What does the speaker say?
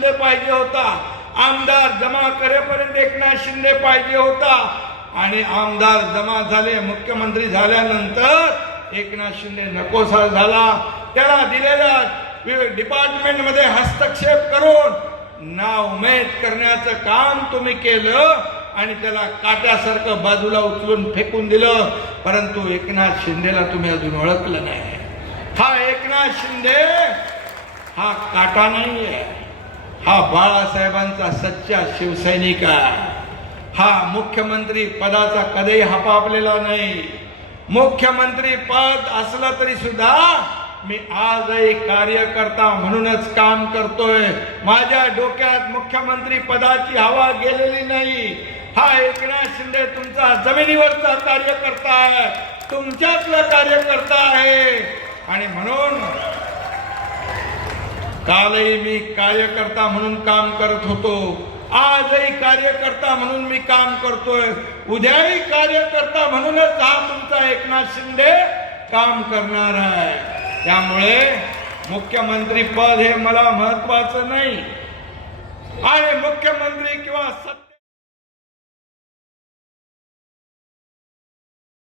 शिंदे पाहिजे होता. आमदार जमा करेपर्यंत एकनाथ शिंदे पाहिजे होता. आणि आमदार जमा झाले मुख्यमंत्री झाल्यानंतर एकनाथ शिंदे नकोसा झाला. त्याला दिलेल्या डिपार्टमेंटमध्ये हस्तक्षेप करून नाउमेद करण्याचं काम तुम्ही केलं आणि त्याला काट्यासारखं बाजूला उचलून फेकून दिलं. परंतु एकनाथ शिंदेला तुम्ही अजून ओळखलं नाही. हा एकनाथ शिंदे हा काटा नाही आहे हा बाळासाहेबांचा सच्चा शिवसैनिक आहे. हा मुख्यमंत्री पदाचा कधीही हपापलेला नाही. मुख्यमंत्री पद असलं तरी सुद्धा मी आजही कार्यकर्ता म्हणूनच काम करतोय. माझ्या डोक्यात मुख्यमंत्री पदाची हवा गेलेली नाही. हा एकनाथ शिंदे तुमचा जमिनीवरचा कार्यकर्ता आहे. तुमच्यातला कार्यकर्ता आहे. आणि म्हणून कालही मी कार्यकर्ता म्हणून काम करत होतो. आजही कार्यकर्ता म्हणून मी काम करतोय. उद्याही कार्यकर्ता म्हणूनच हा तुमचा एकनाथ शिंदे काम करणार आहे. त्यामुळे मुख्यमंत्री पद हे मला महत्वाचं नाही. आणि मुख्यमंत्री किंवा